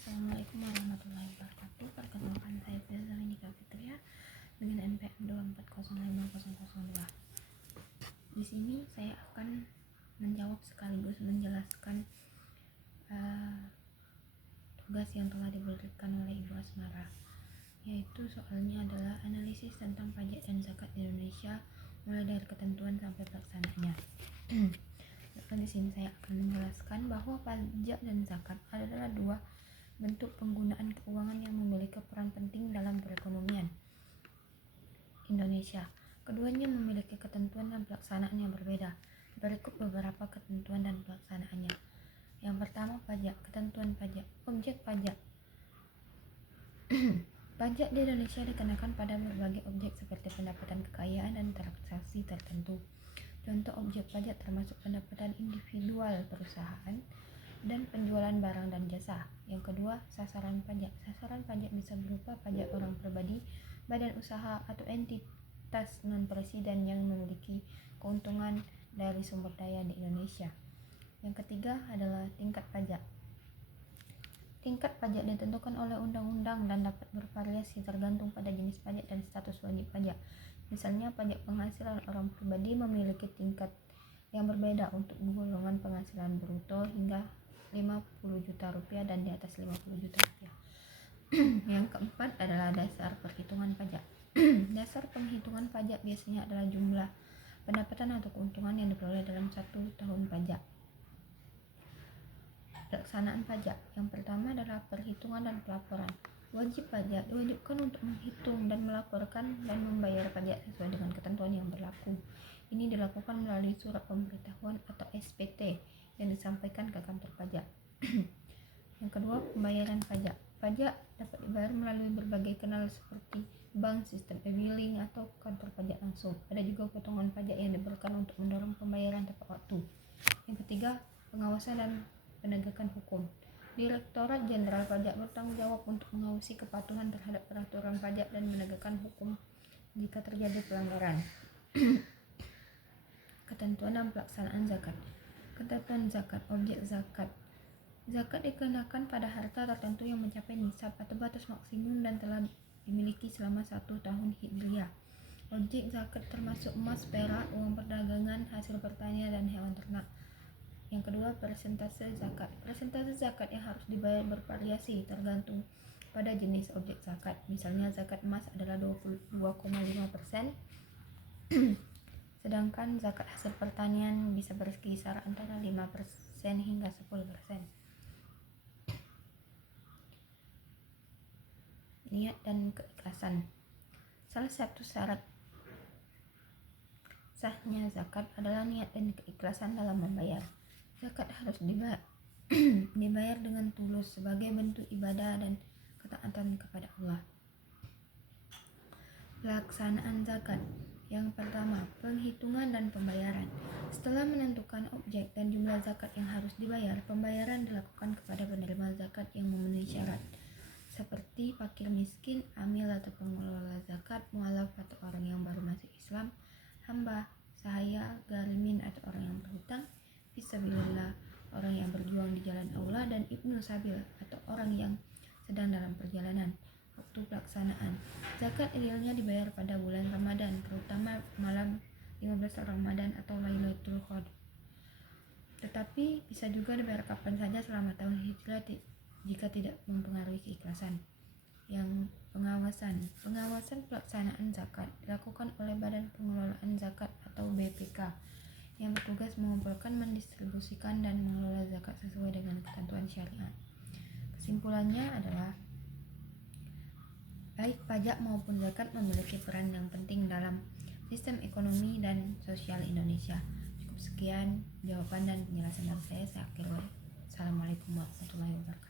Assalamualaikum warahmatullahi wabarakatuh. Perkenalkan saya Feza Nika Fitria dengan NPM 2405002. Di sini saya akan menjawab sekaligus menjelaskan tugas yang telah diberikan oleh Ibu Asmara, yaitu soalnya adalah analisis tentang pajak dan zakat di Indonesia mulai dari ketentuan sampai pelaksanaannya. Di sini saya akan menjelaskan bahwa pajak dan zakat adalah dua bentuk penggunaan keuangan yang memiliki peran penting dalam perekonomian Indonesia. Keduanya memiliki ketentuan dan pelaksanaan yang berbeda. Berikut beberapa ketentuan dan pelaksanaannya. Yang pertama, pajak. Ketentuan pajak. Objek pajak. Pajak di Indonesia dikenakan pada berbagai objek seperti pendapatan kekayaan dan transaksi tertentu. Contoh objek pajak termasuk pendapatan individual perusahaan dan penjualan barang dan jasa. Yang kedua, sasaran pajak. Sasaran pajak bisa berupa pajak orang pribadi, badan usaha, atau entitas non-presiden yang memiliki keuntungan dari sumber daya di Indonesia. Yang ketiga adalah tingkat pajak. Tingkat pajak ditentukan oleh undang-undang dan dapat bervariasi tergantung pada jenis pajak dan status wajib pajak. Misalnya, pajak penghasilan orang pribadi memiliki tingkat yang berbeda untuk golongan penghasilan bruto hingga 50 juta rupiah dan di atas 50 juta rupiah. Yang keempat adalah dasar perhitungan pajak. Dasar penghitungan pajak biasanya adalah jumlah pendapatan atau keuntungan yang diperoleh dalam 1 tahun pajak. Pelaksanaan pajak. Yang pertama adalah perhitungan dan pelaporan. Wajib pajak diwajibkan untuk menghitung dan melaporkan dan membayar pajak sesuai dengan ketentuan yang berlaku. Ini dilakukan melalui surat pemberitahuan atau SPT yang disampaikan ke kantor pajak. Yang kedua, pembayaran pajak. Pajak dapat dibayar melalui berbagai kanal seperti bank, sistem e-billing, atau kantor pajak langsung. Ada juga potongan pajak yang diberikan untuk mendorong pembayaran tepat waktu. Yang ketiga, pengawasan dan penegakan hukum. Direktorat Jenderal Pajak bertanggung jawab untuk mengawasi kepatuhan terhadap peraturan pajak dan menegakkan hukum jika terjadi pelanggaran. Ketentuan dan pelaksanaan zakat. Ketentuan zakat. Objek zakat. Zakat dikenakan pada harta tertentu yang mencapai nisab atau batas maksimum dan telah dimiliki selama 1 tahun hijriah. Objek zakat termasuk emas, perak, uang perdagangan, hasil pertanian, dan hewan ternak. Yang kedua, persentase zakat. Persentase zakat yang harus dibayar bervariasi tergantung pada jenis objek zakat. Misalnya, zakat emas adalah 22,5%, sedangkan zakat hasil pertanian bisa berkisar antara 5% hingga 10%. Niat dan keikhlasan. Salah satu syarat sahnya zakat adalah niat dan keikhlasan dalam membayar. Zakat harus dibayar dengan tulus sebagai bentuk ibadah dan ketaatan kepada Allah. Pelaksanaan zakat. Yang pertama, penghitungan dan pembayaran. Setelah menentukan objek dan jumlah zakat yang harus dibayar, pembayaran dilakukan kepada penerima zakat yang memenuhi syarat, seperti fakir miskin, amil atau pengelola zakat, mualaf atau orang yang baru masuk Islam, hamba, sahaya, garimin atau orang yang berhutang, fisabilillah, orang yang berjuang di jalan Allah, dan ibnu sabil atau orang yang sedang dalam perjalanan. Waktu pelaksanaan. Zakat idealnya dibayar pada bulan Ramadan, terutama malam 15 Ramadan atau Lailatul Qadar. Tetapi bisa juga dibayar kapan saja selama tahun hijrah jika tidak mempengaruhi keikhlasan. Yang pengawasan. Pengawasan pelaksanaan zakat dilakukan oleh Badan Pengelolaan Zakat atau BPK yang bertugas mengumpulkan, mendistribusikan, dan mengelola zakat sesuai dengan ketentuan syariat. Kesimpulannya adalah baik pajak maupun zakat memiliki peran yang penting dalam sistem ekonomi dan sosial Indonesia. Cukup sekian jawaban dan penjelasan dari saya. Saya akhiri. Assalamualaikum warahmatullahi wabarakatuh.